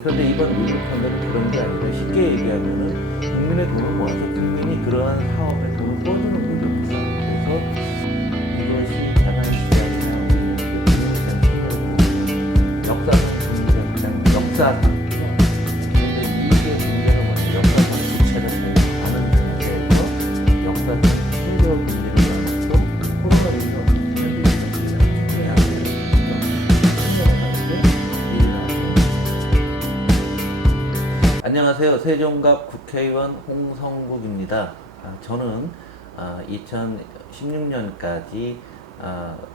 그런데 이번 뮤직펀드는 그런 게 아니라 쉽게 얘기하면은 국민의 돈을 모아서 국민이 그러한 사업에 돈을 꺼주는 구조입니다. 그래서 이것이 자산시장이나 우리 비용장 역사상 역사상 그런데 이게 문제가 뭐냐 역사상 부채를 가는 상태에서 역사상 충격 문제를 나눠서 코로나19로 안녕하세요. 세종갑 국회의원 홍성국입니다. 저는 2016년까지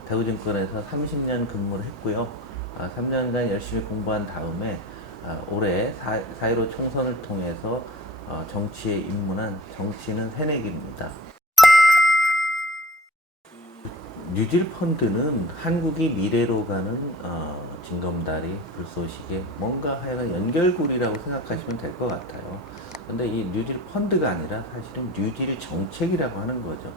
대우증권에서 30년 근무를 했고요. 3년간 열심히 공부한 다음에 올해 4.15 총선을 통해서 정치에 입문한 정치인은 새내기입니다. 뉴질펀드는 한국이 미래로 가는 징검다리, 불쏘시개, 뭔가 하여간 연결고리라고 생각하시면 될 것 같아요. 근데 이 뉴질펀드가 아니라 사실은 뉴질 정책이라고 하는 거죠.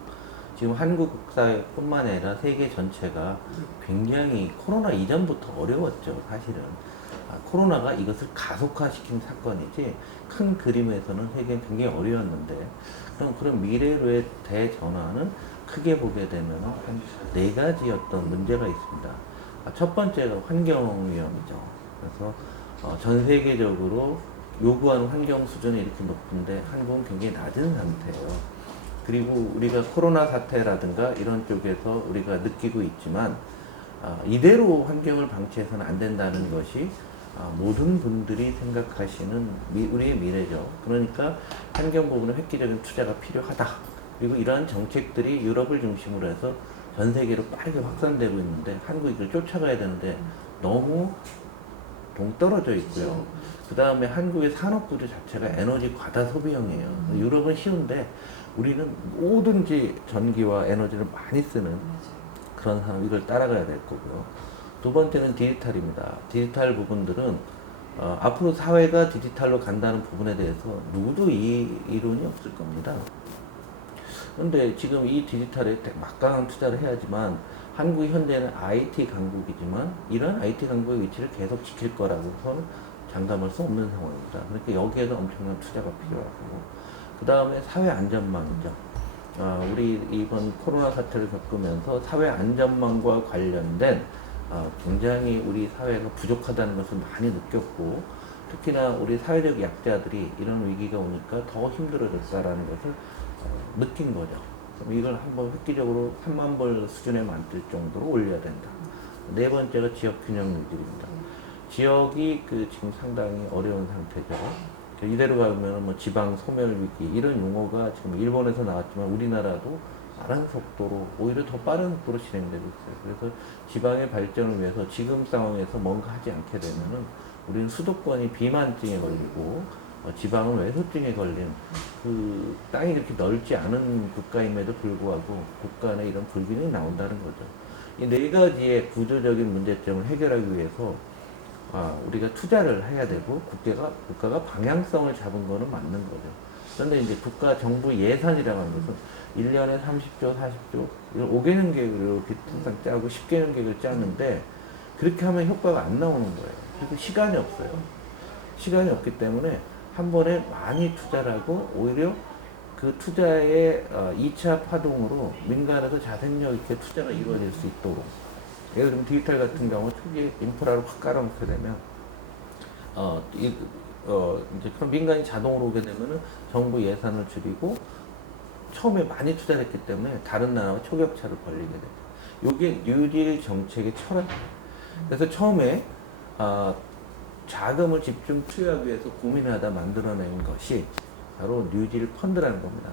지금 한국 국사뿐만 아니라 세계 전체가 굉장히 코로나 이전부터 어려웠죠, 사실은. 코로나가 이것을 가속화시킨 사건이지 큰 그림에서는 세계는 굉장히 어려웠는데 그럼 그런 미래로의 대전환은 크게 보게 되면 한 네 가지 어떤 문제가 있습니다. 첫 번째가 환경오염이죠. 그래서 전 세계적으로 요구하는 환경 수준이 이렇게 높은데 한국은 굉장히 낮은 상태예요. 그리고 우리가 코로나 사태라든가 이런 쪽에서 우리가 느끼고 있지만 이대로 환경을 방치해서는 안 된다는 것이 모든 분들이 생각하시는 우리의 미래죠. 그러니까 환경 부분에 획기적인 투자가 필요하다. 그리고 이러한 정책들이 유럽을 중심으로 해서 전 세계로 빠르게 확산되고 있는데 한국이 이걸 쫓아가야 되는데 너무 동떨어져 있고요. 그 다음에 한국의 산업 구조 자체가 에너지 과다 소비형이에요. 유럽은 쉬운데 우리는 뭐든지 전기와 에너지를 많이 쓰는 그런 산업, 이걸 따라가야 될 거고요. 두 번째는 디지털입니다. 디지털 부분들은 앞으로 사회가 디지털로 간다는 부분에 대해서 누구도 이론이 없을 겁니다. 그런데 지금 이 디지털에 막강한 투자를 해야지만 한국이 현재는 IT 강국이지만 이런 IT 강국의 위치를 계속 지킬 거라고서는 장담할 수 없는 상황입니다. 그러니까 여기에도 엄청난 투자가 필요하고 그 다음에 사회 안전망이죠. 우리 이번 코로나 사태를 겪으면서 사회 안전망과 관련된 굉장히 우리 사회가 부족하다는 것을 많이 느꼈고 특히나 우리 사회적 약자들이 이런 위기가 오니까 더 힘들어졌다라는 것을 느낀 거죠. 그럼 이걸 한번 획기적으로 3만 벌 수준에 만들 정도로 올려야 된다. 네 번째가 지역 균형 유지입니다. 지역이 지금 상당히 어려운 상태죠. 이대로 가면 뭐 지방 소멸 위기 이런 용어가 지금 일본에서 나왔지만 우리나라도 빠른 속도로 오히려 더 빠른 속도로 진행되고 있어요. 그래서 지방의 발전을 위해서 지금 상황에서 뭔가 하지 않게 되면은 우리는 수도권이 비만증에 걸리고 지방은 외소증에 걸린 땅이 이렇게 넓지 않은 국가임에도 불구하고 국가 내 이런 불균형이 나온다는 거죠. 이 네 가지의 구조적인 문제점을 해결하기 위해서 우리가 투자를 해야 되고 국가가 방향성을 잡은 거는 맞는 거죠. 그런데 이제 국가 정부 예산이라고 하는 것은 1년에 30조, 40조, 5개년 계획을 이렇게 항상 짜고 10개년 계획을 짜는데 그렇게 하면 효과가 안 나오는 거예요. 그리고 시간이 없어요. 시간이 없기 때문에 한 번에 많이 투자를 하고 오히려 그 투자의 2차 파동으로 민간에서 자생력 있게 투자가 이루어질 수 있도록 예를 들면 디지털 같은 경우 초기에 인프라를 확 깔아놓게 되면 이제 그럼 민간이 자동으로 오게 되면은 정부 예산을 줄이고 처음에 많이 투자를 했기 때문에 다른 나라와 초격차를 벌리게 돼요. 이게 뉴딜 정책의 철학이에요. 그래서 처음에 자금을 집중 투여하기 위해서 고민하다 만들어낸 것이 바로 뉴딜 펀드라는 겁니다.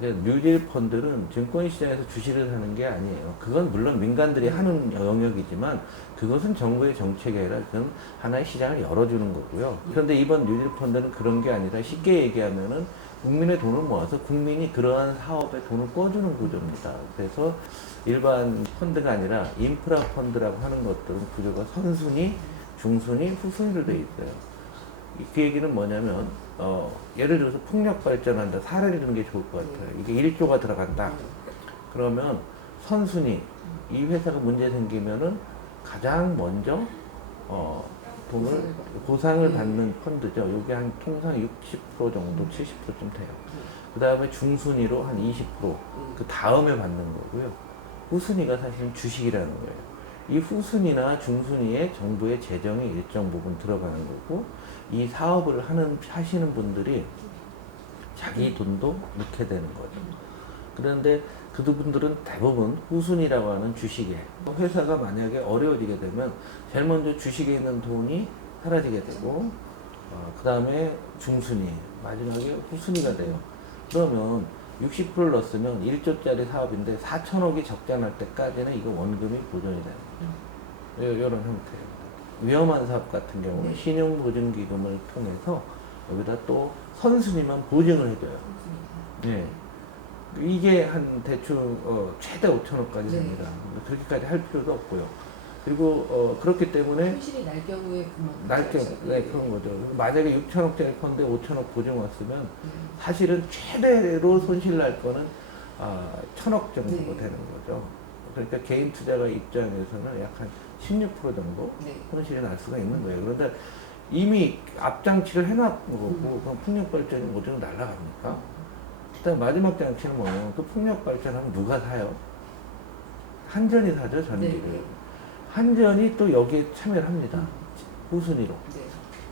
뉴딜 펀드는 증권시장에서 주식을 사는 게 아니에요. 그건 물론 민간들이 하는 영역이지만 그것은 정부의 정책이 아니라 그건 하나의 시장을 열어주는 거고요. 그런데 이번 뉴딜 펀드는 그런 게 아니라 쉽게 얘기하면은 국민의 돈을 모아서 국민이 그러한 사업에 돈을 꺼주는 구조입니다. 그래서 일반 펀드가 아니라 인프라 펀드라고 하는 것들은 구조가 선순위, 중순위, 후순위로 되어 있어요. 그 얘기는 뭐냐면 예를 들어서 풍력 발전한다. 사례를 드는 게 좋을 것 같아요. 이게 1조가 들어간다. 그러면 선순위 이 회사가 문제 생기면은 가장 먼저 돈을 보상을 받는 펀드죠. 이게 한 통상 60% 정도, 70%쯤 돼요. 그 다음에 중순위로 한 20%, 그 다음에 받는 거고요. 후순위가 사실은 주식이라는 거예요. 이 후순위나 중순위에 정부의 재정이 일정 부분 들어가는 거고, 이 사업을 하시는 분들이 자기 돈도 넣게 되는 거죠. 그런데 그분들은 대부분 후순위라고 하는 주식에, 회사가 만약에 어려워지게 되면 제일 먼저 주식에 있는 돈이 사라지게 되고, 그 다음에 중순위, 마지막에 후순위가 돼요. 그러면 60%를 넣었으면 1조짜리 사업인데 4천억이 적자 날 때까지는 이거 원금이 보존이 돼요. 이런 형태예요. 위험한 사업 같은 경우는 신용보증기금을 통해서 여기다 또 선순위만 보증을 해줘요. 네. 이게 한 대충 최대 5천억까지 됩니다. 그렇게까지 할 필요도 없고요. 그리고 그렇기 때문에 손실이 날 경우에 네, 그런 거죠. 만약에 6천억짜리 펀드에 5천억 보증 왔으면 사실은 최대로 손실 날 거는 1,000억 정도 되는 거죠. 그러니까 개인 투자가 입장에서는 약 한 16% 정도 손실이 날 수가 있는 거예요. 그런데 이미 앞장치를 해놨는 거고, 그럼 풍력발전이 어디로 날아갑니까? 일단 마지막 장치는 뭐냐면, 그 풍력발전하면 누가 사요? 한전이 사죠, 전기를. 한전이 또 여기에 참여를 합니다. 후순위로.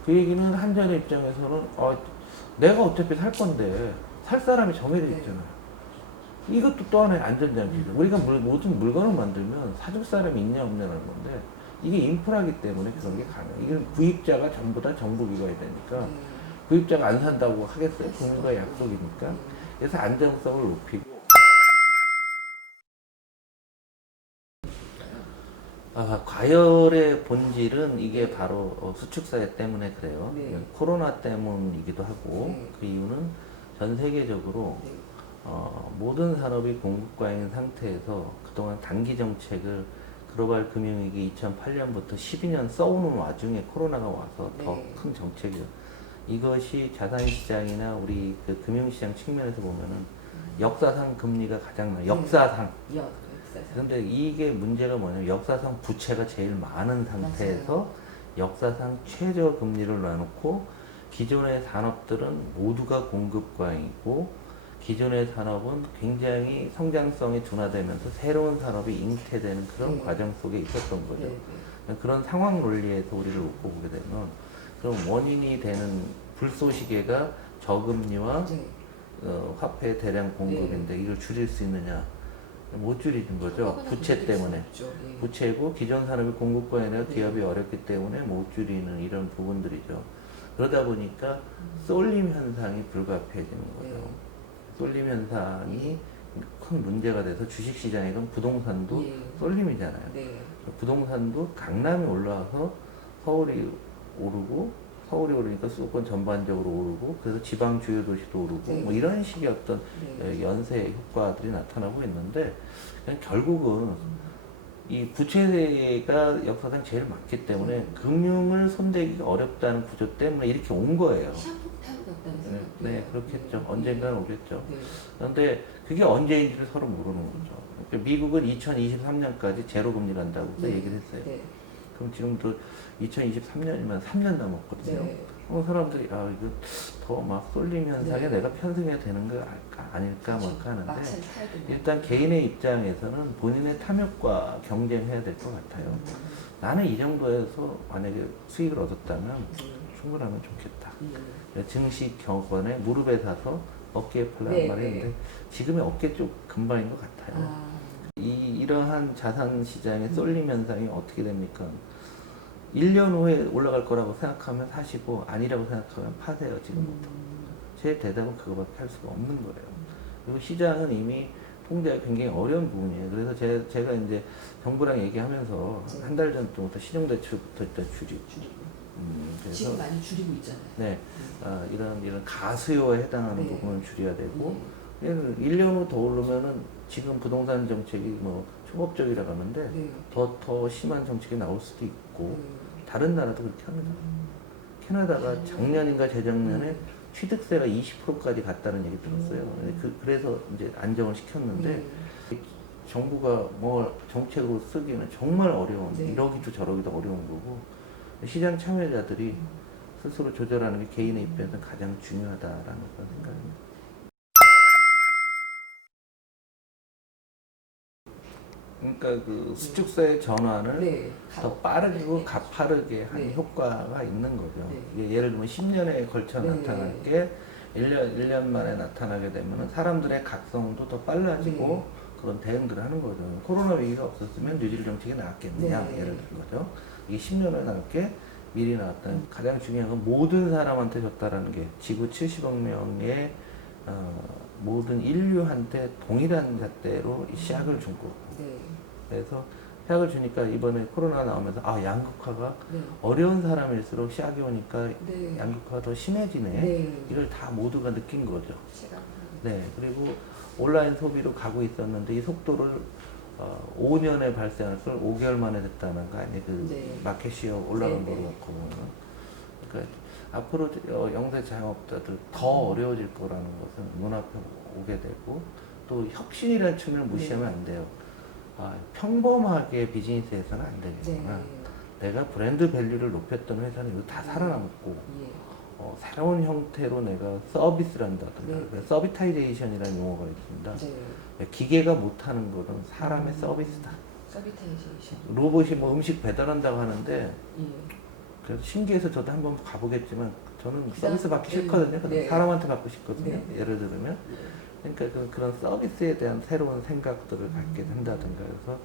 그 얘기는 한전의 입장에서는 내가 어차피 살 건데 살 사람이 정해져 있잖아요. 이것도 또 하나의 안전장치죠. 우리가 모든 물건을 만들면 사줄 사람이 있냐 없냐는 건데, 이게 인프라기 때문에 그런 게 가능해요. 이건 구입자가 전부 다 정부기관이 되니까 구입자가 안 산다고 하겠어요. 국민과의 약속이니까. 그래서 안정성을 높이고, 과열의 본질은 이게 바로 수축사회 때문에 그래요. 코로나 때문이기도 하고, 그 이유는 전 세계적으로 모든 산업이 공급과잉 상태에서 그동안 단기 정책을 글로벌 금융위기 2008년부터 12년 써오는 와중에 코로나가 와서 더 큰 정책이요. 이것이 자산시장이나 우리 그 금융시장 측면에서 보면은 역사상 금리가 가장 역사상. 그런데 이게 문제가 뭐냐면, 역사상 부채가 제일 많은 상태에서 역사상 최저 금리를 놔놓고, 기존의 산업들은 모두가 공급과잉이고, 기존의 산업은 굉장히 성장성이 둔화되면서 새로운 산업이 잉태되는 그런 과정 속에 있었던 거죠. 그런 상황 논리에서 우리를 놓고 보게 되면, 그럼 원인이 되는 불쏘시개가 저금리와 화폐 대량 공급인데 이걸 줄일 수 있느냐? 못 줄이는 거죠. 부채 때문에. 부채고 기존 산업이 공급과잉이나 기업이 어렵기 때문에 못 줄이는 이런 부분들이죠. 그러다 보니까 쏠림 현상이 불가피해지는 거죠. 쏠림 현상이 큰 문제가 돼서 주식시장이건 부동산도 쏠림이잖아요. 부동산도 강남이 올라와서 서울이 오르니까 수도권 전반적으로 오르고, 그래서 지방 주요 도시도 오르고, 뭐 이런 식의 어떤 연쇄 효과들이 나타나고 있는데, 그냥 결국은 이 부채가 역사상 제일 많기 때문에 금융을 손대기가 어렵다는 구조 때문에 이렇게 온 거예요. 네, 그렇겠죠. 언젠가는 오겠죠. 그런데 그게 언제인지를 서로 모르는 거죠. 그러니까 미국은 2023년까지 제로 금리 간다고 얘기를 했어요. 그럼 지금도 2023년이면 3년 남았거든요. 사람들이 이거 더 막 쏠림 현상에 내가 편승해야 되는 거 아닐까 막 하는데, 일단 개인의 입장에서는 본인의 탐욕과 경쟁해야 될 것 같아요. 나는 이 정도에서 만약에 수익을 얻었다면 충분하면 좋겠다. 증시 격언에 무릎에 사서 어깨에 팔라는 말이 있는데, 지금의 어깨 쪽 근방인 것 같아요. 이러한 자산 시장의 쏠림 현상이 어떻게 됩니까? 1년 후에 올라갈 거라고 생각하면 사시고, 아니라고 생각하면 파세요, 지금부터. 제 대답은 그거밖에 할 수가 없는 거예요. 그리고 시장은 이미 통제가 굉장히 어려운 부분이에요. 그래서 제가 이제 정부랑 얘기하면서 한 달 전부터 신용대출부터 일단 줄이고. 그래서 지금 많이 줄이고 있잖아요. 네. 이런 가수요에 해당하는 부분을 줄여야 되고, 1년 후 더 오르면은 지금 부동산 정책이 뭐 초법적이라고 하는데, 더 심한 정책이 나올 수도 있고, 다른 나라도 그렇게 합니다. 캐나다가 작년인가 재작년에 취득세가 20%까지 갔다는 얘기 들었어요. 그래서 이제 안정을 시켰는데, 정부가 뭘 정책으로 쓰기에는 정말 어려운, 이러기도 저러기도 어려운 거고, 시장 참여자들이 스스로 조절하는 게 개인의 입장에서 가장 중요하다라는 그런 생각입니다. 그러니까 그 수축사의 전환을 네. 더 빠르고 네. 가파르게 하는 네. 효과가 있는 거죠. 네. 이게 예를 들면 10년에 걸쳐 네. 나타날 게 1년 만에 나타나게 되면 사람들의 각성도 더 빨라지고 네. 그런 대응들을 하는 거죠. 코로나 위기가 없었으면 뉴질 정책이 나왔겠느냐, 네. 예를 든 거죠. 이게 10년에 나올 게 미리 나왔다. 가장 중요한 건 모든 사람한테 줬다라는 게 지구 70억 명의 모든 인류한테 동일한 잣대로 이 씨앗을 준 거고. 네. 그래서 씨앗을 주니까 이번에 코로나 나오면서 양극화가 네. 어려운 사람일수록 씨앗이 오니까 네. 양극화가 더 심해지네. 네. 이걸 다 모두가 느낀 거죠. 체감. 네, 그리고 온라인 소비로 가고 있었는데 이 속도를 5년에 발생할 걸 5개월 만에 됐다는 거 아니에요? 그 네. 마켓 시어 올라간 네, 거로 네. 놓고 보면. 그러니까 앞으로 영세 자영업자들 더 어려워질 거라는 것은 눈앞에 오게 되고 또 혁신이라는 측면을 무시하면 안 돼요. 평범하게 비즈니스에서는 안 네. 되겠지만 내가 브랜드 밸류를 높였던 회사는 이거 다 살아남고 예. 새로운 형태로 내가 서비스를 한다든가 네. 그래서 서비타이제이션이라는 용어가 있습니다. 네. 기계가 못하는 거는 사람의 서비스다. 서비타이제이션. 로봇이 뭐 음식 배달한다고 하는데 예. 그래서 신기해서 저도 한번 가보겠지만 저는 그다음- 서비스 받기 싫거든요. 네. 사람한테 받고 싶거든요. 네. 예를 들면 그러니까 그런 서비스에 대한 새로운 생각들을 갖게 된다든가 해서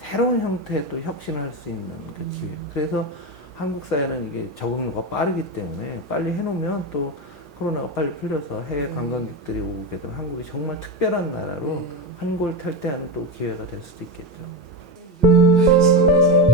새로운 형태의 또 혁신을 할 수 있는 그 기회. 그래서 한국 사회는 이게 적응도가 빠르기 때문에 빨리 해놓으면 또 코로나가 빨리 풀려서 해외 관광객들이 오게 되면 한국이 정말 특별한 나라로 네. 한골 탈퇴하는 또 기회가 될 수도 있겠죠. 지금